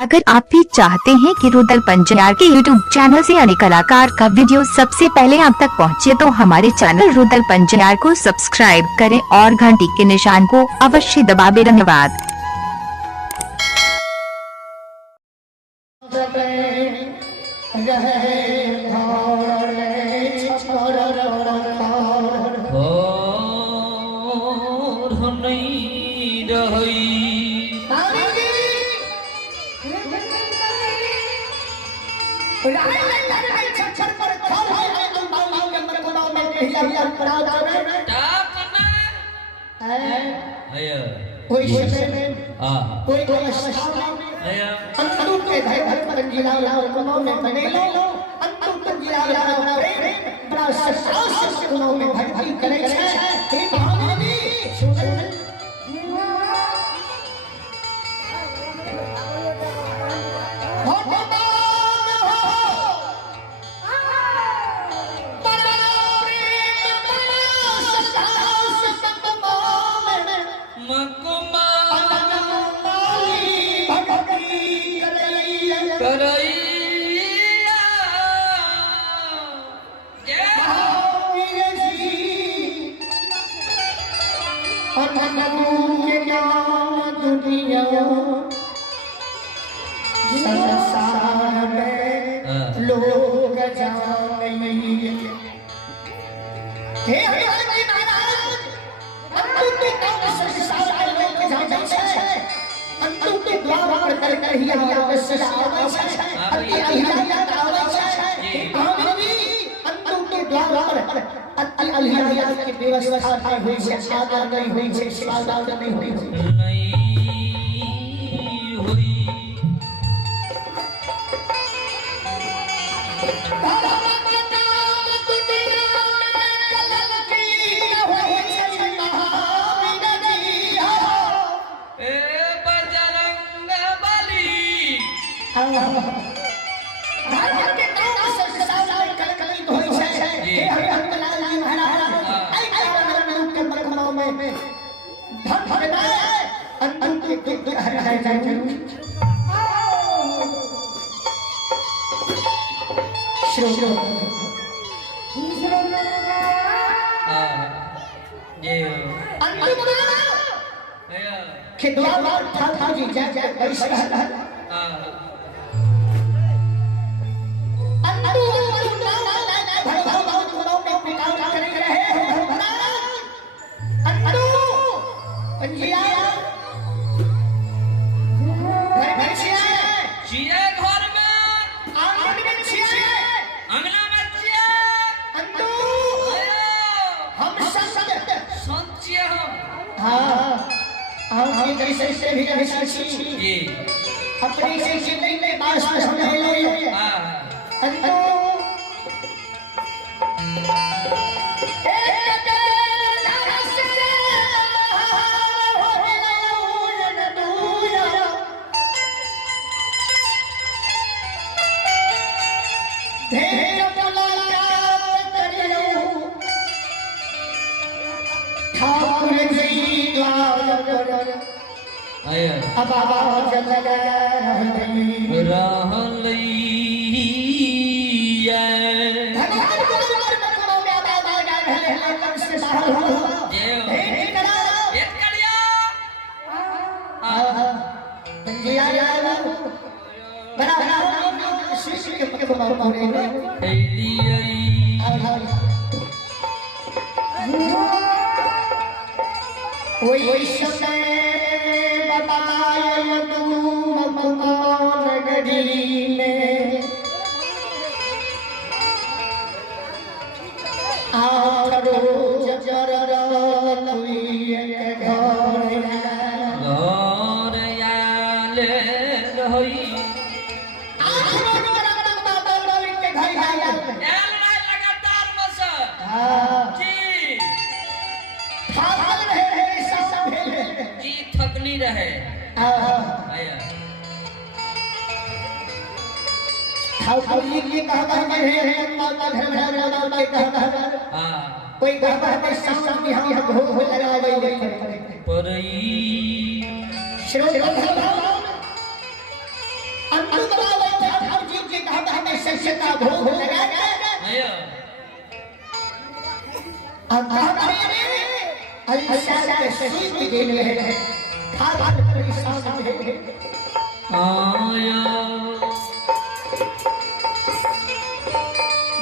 अगर आप भी चाहते हैं कि रुदल पंजयार के YouTube चैनल से अन्य कलाकार का वीडियो सबसे पहले आप तक पहुंचे, तो हमारे चैनल रुदल पंजयार को सब्सक्राइब करें और घंटी के निशान को अवश्य दबाएं। धन्यवाद।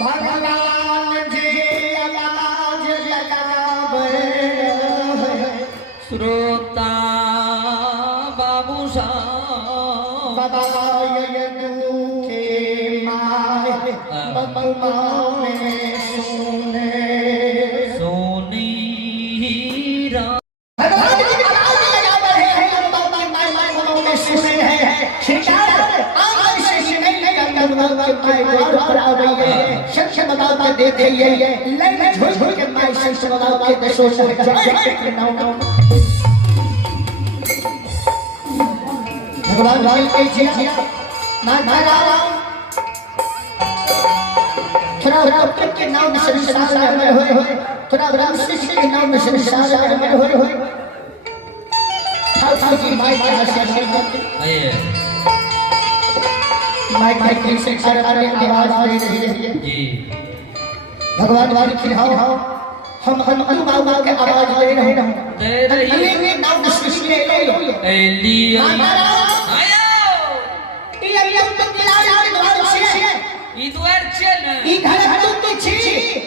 भगवान जी आवाज लगावे श्रोता बाबू साहब बताए दुखे माय बबुआ में सुने सोनी हीरा भगवान जी आवाज लगावे हैं बबुआ माय बबुआ में सुने हैं शिकार आज से नहीं लगा माय गोर आ गई है शक्ष बता के देते ये लड़ झोल झोल के माय शक्ष बता के दसो के नाम भगवान राम के जिया मारा थोड़ा राम के नाम से संसार में होए थोड़ा राम के नाम में संसार में होए ठाकुर जी माय का आशीर्वाद माइक की शिक्षा करने आवाज दे रही है जी भगवान वाली खिलाओ हम बाबा के आवाज दे रहे हैं ये नाम सृष्टि ले लो लिया आयो ये तो किला द्वार छे ई द्वार छे न ई घर तो छी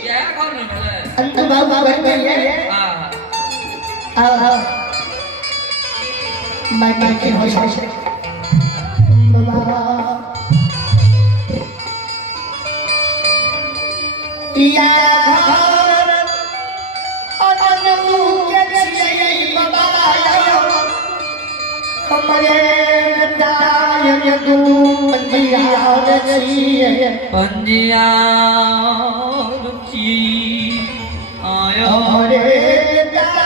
क्या घर में भले अंत बाबा घर में ये हां आ माइक की हो से बाबा या घर अननु के छियै बाबा हमरे दाय तू पंजिया छियै पंजिया छी आयो रे दाय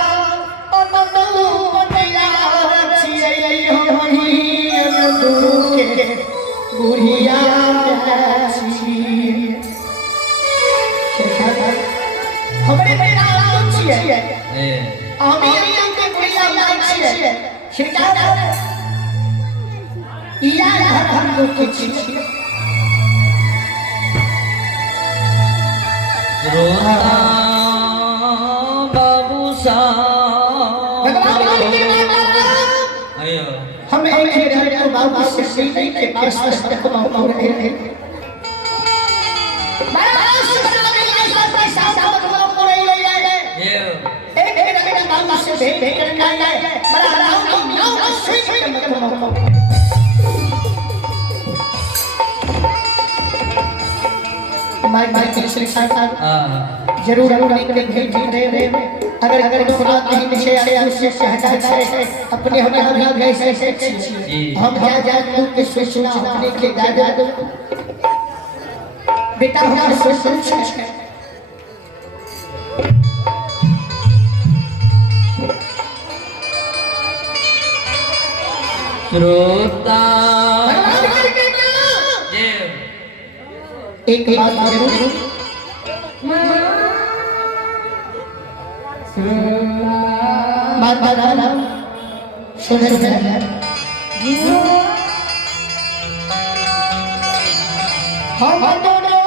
अननु पंजिया छियै हमही अननु के बुढ़िया छी हमरे बेटा नाम छियै आमी के बुढ़िया नाम छियै शिकार इया हम लोग के छियै रोता बाबू साहब भगवान के नाम आयो हम एक घर बाबू से सीने के पास तक पहुंच रहे हैं जरूर अगर अपने हम सूचना अपने के बेटा हमारा श्रोता एक बात जरूर माता सुने हम दोनों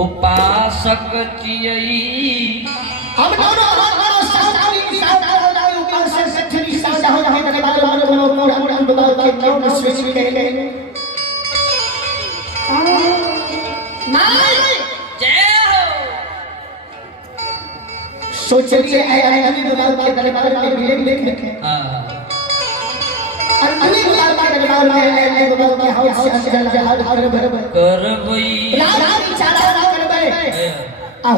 उपासक चियई हम दोनों सोचिए अली गुलाब के दरबार में मिले लिखे अली गुलाब के दरबार में अली गुलाब के हाउस से अंदर जहाज करबई राम चारा करबई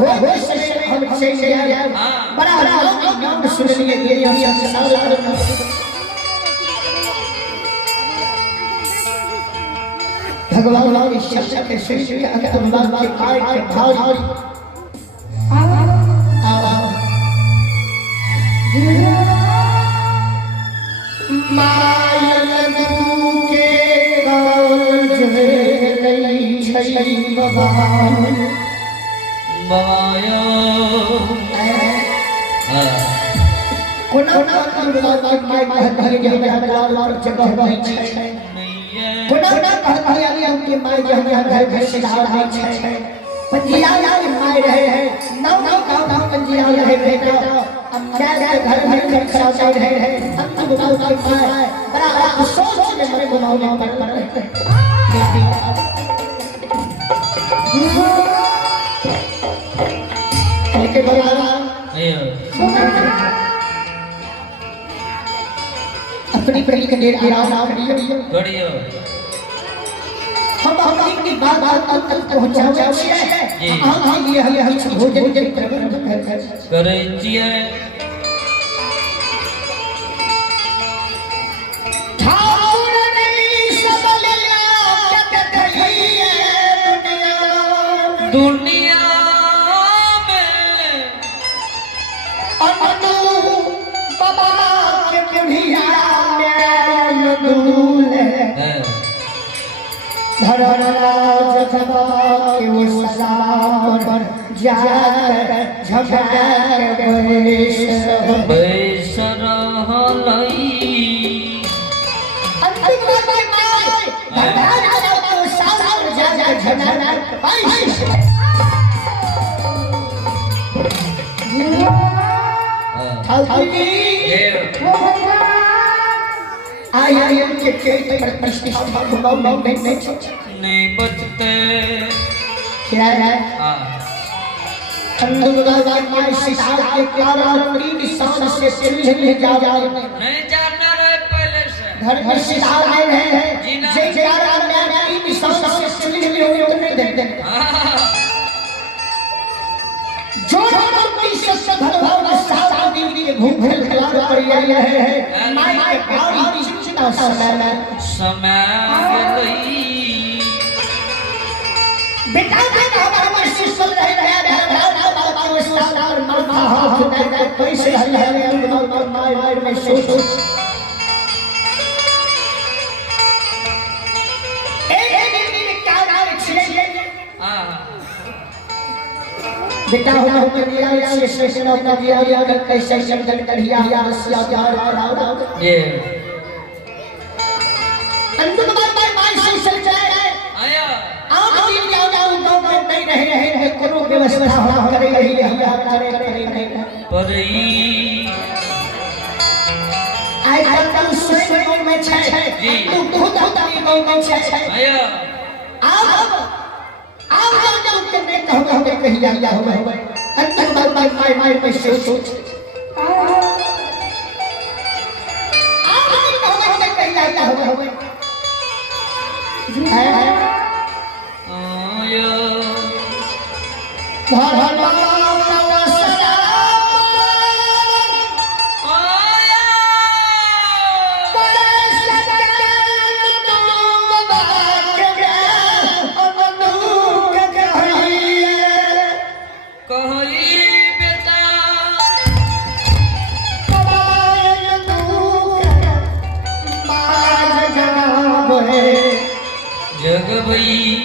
हो से हम से बड़ा नाम सुन लिए ये भगवान इस शब्द के सृष्टि के भगवान के काट के भाव मायन के गौर लई छै भगवान माया कोना माय कहत है कि हमें लाल जगह नहीं छै कोना कहत है कि माय जे हमें घर से बाहर नहीं छै पंजिया माय रहे हैं नौ पंजिया रहे बेटा हम क्या घर में खड़ा चल रहे हैं हम बुलाओ के माय बड़ा अफसोस में मेरे बुलाओ पर के बड़ा अपनी प्रेम के डेढ़ आराम करियो हम अपनी बात तक पहुंचाओ छियै हम ये भोजन के प्रबंध करै छियै ठाकुर ने सब लिया के कहिए दुनिया में अनु बाबा के बुढ़िया में दूल धरराज सभा के उसार पर जाकर झपक बैस रहलै अंतिम माय धरराज के उसार पर जाकर झपक आई के प्रतिष्ठा नहीं बचते क्या है माय सितार के कारण निशान से चले जा नहीं जानना रहे पहले से घर में सितार आए हैं जे कारण मैं निशान से चले नहीं देते जो से भगवान सारा दिन के भूखे खिलाड़ पड़ है माय के भारी चिंता समय गई बेटा हमारे सिस्टम रहे बाबा को सारा माथा हाथ में पैसे हल्ले माय में सोच एक दिन क्या नाम छे बेटा हो करिया स्टेशन अपना दिया कैसे संगठन करिया ये अंतिम बार माय से चल जाए आया आप दिन जाओ गांव में नहीं रहे कोनो व्यवस्था हो करे करे पर आई तक स्वयं गांव में छै तू खुद गांव में छै आया आप जाओ के नहीं कहूंगा कहिया हो अंतिम बार माय पे सोच आप कहूंगा कहिया हो आया जगबई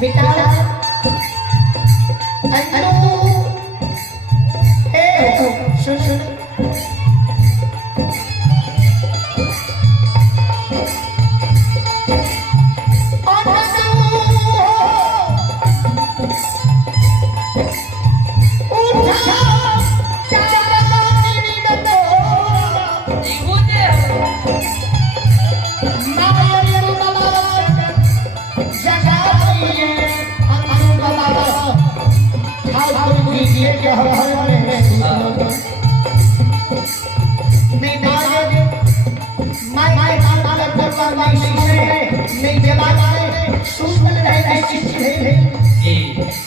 बेटा अनु ए सुन सुन जी